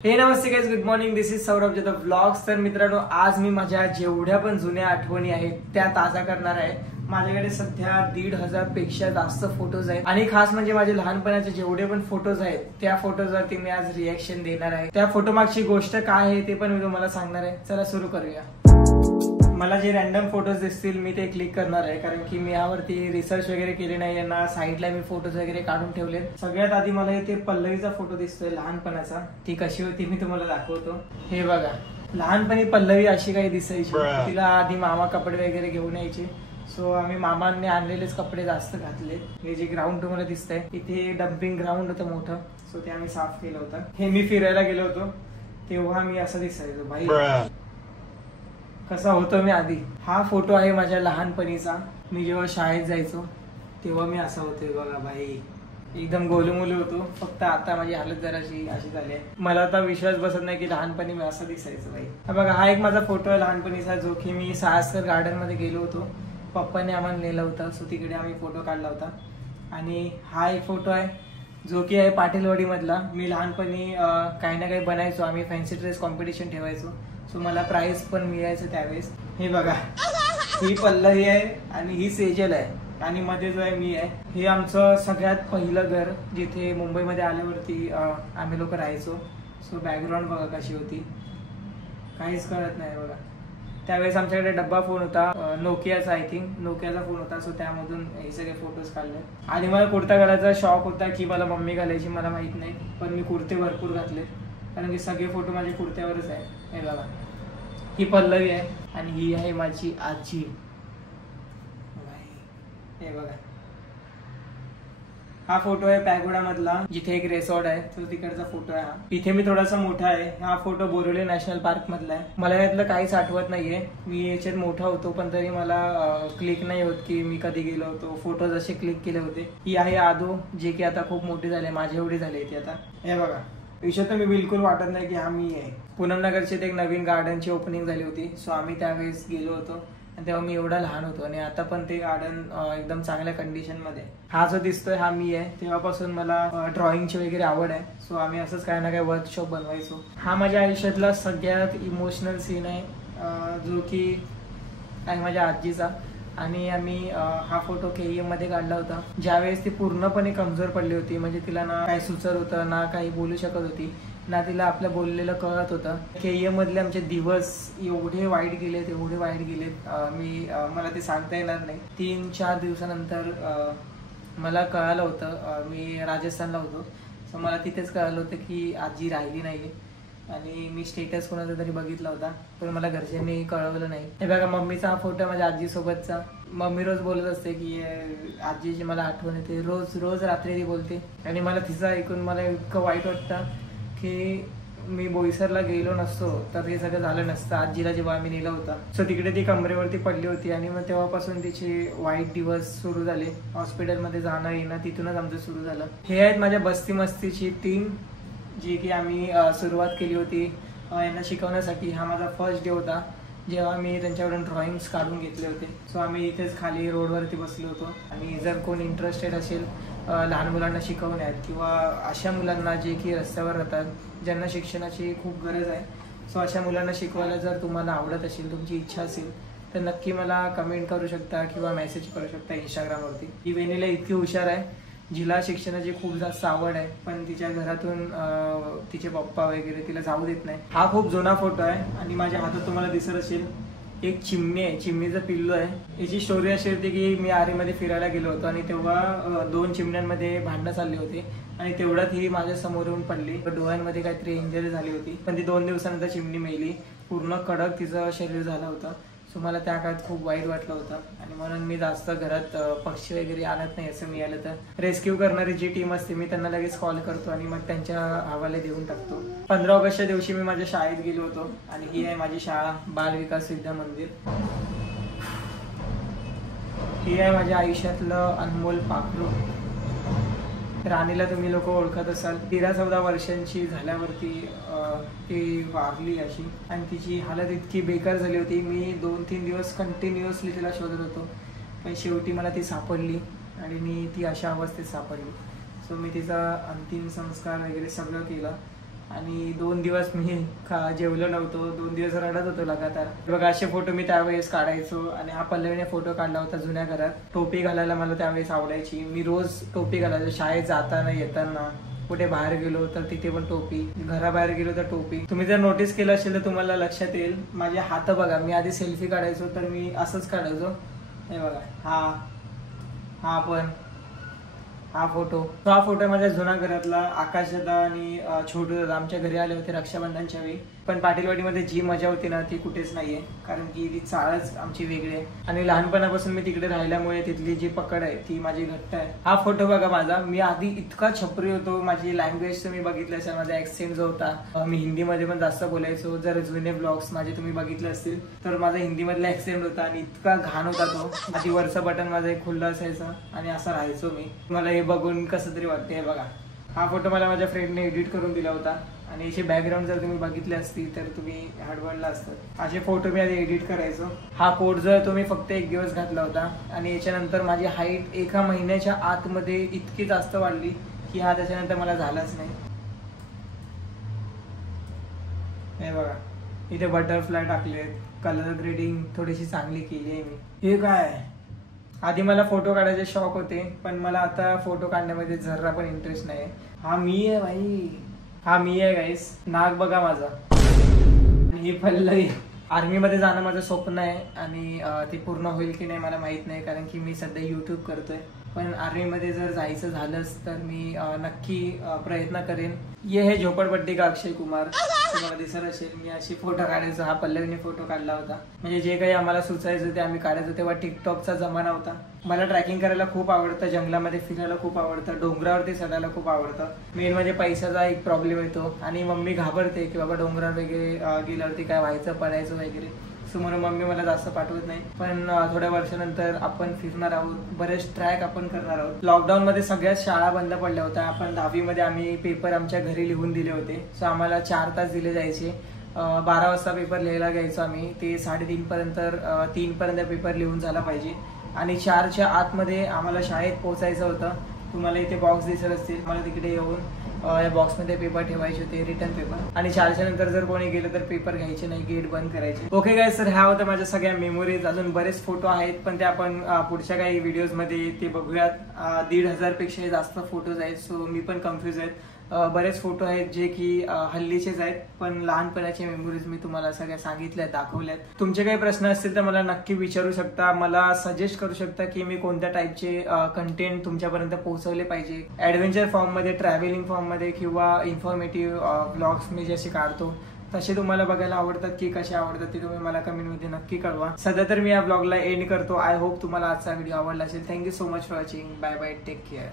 हे नमस्ते guys, good morning. This is Saurabh the vlogs. तर मित्रांनो, आज मी माझ्या जेवढ्या पण जुन्या आठवणी आहेत त्या ताजा करणार आहे. माझ्याकडे सध्या 1,500 पेक्षा जास्त फोटोज आहेत आणि खास म्हणजे माझे लहानपणाचे जेवढे पण फोटोज आहेत त्या फोटोजवरती मी आज रिएक्शन देणार आहे. त्या फोटो मागची गोष्ट काय आहे ते पण मी तुम्हाला सांगणार आहे. चला सुरू करूया. मला जे रॅन्डम फोटोज दिसतील मी ते क्लिक करणार आहे, कारण की मी यावरती रिसर्च वगैरे केली नाही. यांना साईडला मी फोटोज वगैरे काढून ठेवले. सगळ्यात आधी मला इथे पल्लवीचा फोटो दिसतोय लहानपणाचा. ती कशी होती मी तुम्हाला दाखवतो. हे बघा, लहानपणी पल्लवी अशी काही दिसायची. तिला आधी मामा कपडे वगैरे घेऊन यायचे. सो आम्ही मामांनी आणलेलेच कपडे जास्त घातले. हे जे ग्राउंड तुम्हाला दिसतंय इथे डम्पिंग ग्राउंड होतं मोठं. सो ते आम्ही साफ केलं होतं. हे मी फिरायला गेलो होतो तेव्हा मी असं दिसायचो. भाई कसा होतो मी आधी. हा फोटो आहे माझ्या लहानपणीचा. मी जेव्हा शाळेत जायचो तेव्हा मी असा होतोय बघा भाई. एकदम गोलूमोलू होतो. फक्त आता माझी हालत जराशी अशी झाली आहे. मला आता विश्वास बसत नाही की लहानपणी मी असं दिसायचो भाई. हा बघा, हा एक माझा फोटो आहे लहानपणीचा, जो की मी साहसकर गार्डन मध्ये गेलो होतो. पप्पाने आम्हाला नेलं होतं. सो तिकडे आम्ही फोटो काढला होता. आणि हा एक फोटो आहे जो की आहे पाटीलवाडी मधला. मी लहानपणी काही ना काही बनायचो. आम्ही फॅन्सी ड्रेस कॉम्पिटिशन ठेवायचो. सो मला प्राइज पण मिळायचं त्यावेळेस. हे बघा, ही पल्लवी आहे आणि ही सेजल आहे आणि मध्ये जो आहे मी आहे. हे आमचं सगळ्यात पहिलं घर, जिथे मुंबईमध्ये आल्यावरती आम्ही लोक राहायचो. सो बॅकग्राऊंड बघा कशी होती, काहीच कळत नाही बघा. त्यावेळेस आमच्याकडे डब्बा फोन होता, नोकियाचा, आय थिंक नोकियाचा फोन होता. सो त्यामधून हे सगळे फोटोज काढले. आणि मला कुर्ता घालायचा शॉक होता की मला मम्मी घालायची, मला माहित नाही. पण मी कुर्ते भरपूर घातले, कारण की सगळे फोटो माझे कुर्त्यावरच आहे. हे बघा, ही पल्लवी आहे आणि ही आहे माझी आजी. हे बघा, हा फोटो आहे पॅगोडा मधला, जिथे एक रिसॉर्ट आहे. तो तिकडचा फोटो आहे. हा इथे मी थोडासा मोठा आहे. हा फोटो बोरिवली नॅशनल पार्क मधला आहे. मला यातलं काहीच आठवत नाहीये. मी याच्यात मोठा होतो पण तरी मला क्लिक नाही होत की मी कधी गेलो होतो. फोटो जसे क्लिक केले होते. ही आहे आदो, जे की आता खूप मोठी झाली, माझ्या एवढी झाली ती आता. हे बघा, विषय तर मी बिलकुल वाटत नाही की हा मी आहे. पूनम नगरची एक नवीन गार्डनची ओपनिंग झाली होती. सो आम्ही त्यावेळेस गेलो होतो आणि तेव्हा मी एवढा लहान होतो. आणि आता पण ते गार्डन एकदम चांगल्या कंडिशन मध्ये. हा जो दिसतोय हा मी आहे. तेव्हापासून मला ड्रॉइंगची वगैरे आवड आहे. सो आम्ही असंच काही ना काही वर्कशॉप बनवायचो. हा माझ्या आयुष्यातला सगळ्यात इमोशनल सीन आहे, जो की आहे माझ्या आजीचा. आणि आम्ही हा फोटो KEM मध्ये काढला होता, ज्यावेळेस ती पूर्णपणे कमजोर पडली होती. म्हणजे तिला ना काही सुचत होतं, ना काही बोलू शकत होती, ना तिला आपलं बोललेलं कळत होतं. KEM मधले आमचे दिवस एवढे वाईट गेलेत, एवढे वाईट गेलेत. मला ते सांगता येणार नाही. 3-4 दिवसानंतर मला कळालं होतं, मी राजस्थानला होतो. सो मला तिथेच कळालं होतं की आजी राहिली नाही. आणि मी स्टेटस कोणाचा तरी बघितला होता, पण मला घरच्यांनी कळवलं नाही. हे बघा, मम्मीचा हा फोटो माझ्या आजी सोबतचा. मम्मी रोज बोलत असते की आजीची मला आठवण येते. रोज रोज रात्री ती बोलते. आणि मला तिचं ऐकून मला इतकं वाईट वाटतं की मी बोईसरला गेलो नसतो तर हे सगळं झालं नसतं. आजीला जेव्हा आम्ही नेलं होतं, सो तिकडे ती कमरेवरती पडली होती. आणि मग तेव्हापासून तिचे वाईट दिवस सुरू झाले. हॉस्पिटलमध्ये जाणं येणं तिथूनच आमचं सुरू झालं. हे आहेत माझ्या बस्ती मस्तीची टीम, जी की आम्ही सुरुवात केली होती यांना शिकवण्यासाठी. हा माझा फर्स्ट डे होता जेव्हा मी त्यांच्याकडून ड्रॉइंग्स काढून घेतले होते. सो आम्ही इथेच खाली रोडवरती बसलो होतो. आणि जर कोण इंटरेस्टेड असेल लहान मुलांना शिकवण्यात, किंवा अशा मुलांना जे की रस्त्यावर राहतात, ज्यांना शिक्षणाची खूप गरज आहे, सो अशा मुलांना शिकवायला जर तुम्हाला आवडत असेल, तुमची इच्छा असेल, तर नक्की मला कमेंट करू शकता किंवा मेसेज करू शकता इंस्टाग्रामवरती. ही वेणीला इतकी हुशार आहे, जिला शिक्षणाची खूप जास्त आवड आहे, पण तिच्या घरातून तिचे पप्पा वगैरे तिला जाऊ देत नाही. हा खूप जुना फोटो आहे आणि माझ्या हातात तुम्हाला दिसत असेल एक चिमणी आहे, चिमणीचं पिल्लू आहे. याची स्टोरी अशी होती की मी आरेमध्ये फिरायला गेलो होतो आणि तेव्हा 2 चिमण्यांमध्ये भांडणं चालली होती. आणि तेवढ्यात ही माझ्या समोर येऊन पडली. डोळ्यांमध्ये काहीतरी इंजरी झाली होती, पण ती 2 दिवसानंतर चिमणी मेली. पूर्ण कडक तिचं शरीर झालं होतं. सो मला त्या काळात खूप वाईट वाटलं होतं. आणि म्हणून मी जास्त घरात पक्षी वगैरे आणत नाही. असं मिळालं तर रेस्क्यू करणारी जी टीम असते मी त्यांना लगेच कॉल करतो आणि मग त्यांच्या हवाले देऊन टाकतो. 15 ऑगस्टच्या दिवशी मी माझ्या शाळेत गेलो होतो. आणि ही आहे माझी शाळा, बाल विकास विद्या मंदिर. ही आहे माझ्या आयुष्यातलं अनमोल पाखरू. राणीला तुम्ही लोक ओळखत असाल. 13-14 वर्षांची झाल्यावरती ती वारली अशी. आणि तिची हालत इतकी बेकार झाली होती. मी 2-3 दिवस कंटिन्युअसली तिला शोधत होतो, पण शेवटी मला ती सापडली आणि मी ती अशा अवस्थेत सापडली. सो मी तिचा अंतिम संस्कार वगैरे सगळं केलं. आणि 2 दिवस मी जेवलो नव्हतो, 2 दिवस रडत होतो लगातार. बघा असे फोटो मी त्यावेळेस काढायचो. आणि हा पल्लवीने फोटो काढला होता जुन्या घरात. टोपी घालायला मला त्यावेळेस आवडायची. मी रोज टोपी घालायचो, शाळेत जाताना येताना, कुठे बाहेर गेलो तर तिथे पण टोपी, घराबाहेर गेलो तर टोपी. तुम्ही जर नोटीस केलं असेल तर तुम्हाला लक्षात येईल. माझे हात बघा, मी आधी सेल्फी काढायचो तर मी असंच काढायचो. हे बघा, हा फोटो माझ्या जुना घरातला. आकाश दादा आणि छोटू दादा आमच्या घरी आले होते रक्षाबंधनच्या वेळी. पण पाटीलवाडीमध्ये जी मजा होती ना ती कुठेच नाहीये, कारण की ती चाळच आमची वेगळी आहे. आणि लहानपणापासून मी तिकडे राहिल्यामुळे तिथली जी पकड आहे ती माझी घट्ट आहे. हा फोटो बघा माझा, मी आधी इतका छपरी होतो. माझी लँग्वेज तुम्ही बघितलं असेल, माझा ऍक्सेंट जो होता, मी हिंदीमध्ये पण जास्त बोलायचो. जर जुने ब्लॉग्स माझे तुम्ही बघितले असतील तर माझा हिंदीमधला ऍक्सेंट होता आणि इतका घाण होता तो. आधी वरचं बटन माझं एक खुल्लं असायचं आणि असं राहायचो मी. मला हे बघून कसं तरी वाटते. हे बघा, हा फोटो मला माझ्या फ्रेंडने एडिट करून दिला होता. आणि याचे बॅकग्राऊंड जर तुम्ही बघितले असतील तर तुम्ही हडबडला असतात. असे फोटो मी आधी एडिट करायचो. हा कोट जो आहे तो मी फक्त 1 दिवस घातला होता. आणि याच्यानंतर माझी हाईट 1 महिन्याच्या आतमध्ये इतकी जास्त वाढली की हा त्याच्यानंतर मला झालाच नाही. हे बघा, इथे बटरफ्लाय टाकलेत, कलर ग्रेडिंग थोडीशी चांगली केली आहे मी. हे काय, आधी मला फोटो काढायचे शौक होते पण मला आता फोटो काढण्यामध्ये जरा पण इंटरेस्ट नाही. हा मी आहे भाई, हा मी आहे गाईस. नाक बघा माझा. ही पल्लवी. आर्मीमध्ये जाणं माझं स्वप्न आहे आणि ते पूर्ण होईल की नाही मला माहित नाही, कारण की मी सध्या युट्यूब करतोय. पण आर्मीमध्ये जर जायचं झालंच तर मी नक्की प्रयत्न करेन. ये हे झोपडपट्टी का अक्षय कुमार, तुम्हाला दिसत असेल. मी अशी फोटो काढायचो. हा पल्लवीने फोटो काढला होता. म्हणजे जे काही आम्हाला सुचायचं ते आम्ही काढायचो. तेव्हा टिकटॉकचा जमाना होता. मला ट्रॅकिंग करायला खूप आवडतं, जंगलामध्ये फिरायला खूप आवडतं, डोंगरावरती चढायला खूप आवडतं. मेन म्हणजे पैशाचा एक प्रॉब्लेम येतो आणि मम्मी घाबरते की बाबा डोंगरावर वगैरे गेल्यावरती काय व्हायचं, पडायचं वगैरे. सो म्हणून मम्मी मला जास्त पाठवत नाही. पण थोड्या वर्षानंतर आपण फिरणार आहोत, बरेच ट्रॅक आपण करणार आहोत. लॉकडाऊन मध्ये सगळ्याच शाळा बंद पडल्या होत्या. आपण 10वी मध्ये आम्ही पेपर आमच्या घरी लिहून दिले होते. सो आम्हाला 4 तास दिले जायचे. 12 वाजता पेपर लिहायला घ्यायचो आम्ही. ते 3:30 पर्यंत 3 पर्यंत पेपर लिहून झाला पाहिजे. आणि 4च्या आतमध्ये आम्हाला शाळेत पोहोचायचं होतं. तुम्हाला इथे बॉक्स दिसत असतील, मला तिकडे येऊन या बॉक्समध्ये पेपर ठेवायचे होते, रिटर्न पेपर. आणि 4च्या नंतर जर कोणी गेलं तर पेपर घ्यायचे नाही, गेट बंद करायचे. ओके गाईज, सर ह्या होत्या माझ्या सगळ्या मेमोरीज. अजून बरेच फोटो आहेत पण ते आपण पुढच्या काही व्हिडिओज मध्ये ते बघूयात. 1,500 पेक्षा जास्त फोटोज आहेत. सो मी पण कन्फ्युज आहेत. बरेच फोटो आहेत जे की हल्लीचेच आहेत, पण लहानपणाचे मेमोरीज मी तुम्हाला सगळ्या सांगितल्यात, दाखवल्यात. तुमचे काही प्रश्न असतील तर मला नक्की विचारू शकता. मला सजेस्ट करू शकता की मी कोणत्या टाईपचे कंटेंट तुमच्यापर्यंत पोहोचवले पाहिजे. ऍडव्हेंचर फॉर्म मध्ये, ट्रॅव्हलिंग फॉर्म मध्ये किंवा इन्फॉर्मेटिव्ह ब्लॉग्स मी जसे काढतो तसे तुम्हाला बघायला आवडतात की कसे आवडतात ते तुम्ही मला कमेंटमध्ये नक्की कळवा. सध्या तर मी या ब्लॉगला एंड करतो. आय होप तुम्हाला आजचा व्हिडिओ आवडला असेल. Thank you so much for watching. Bye bye, take care.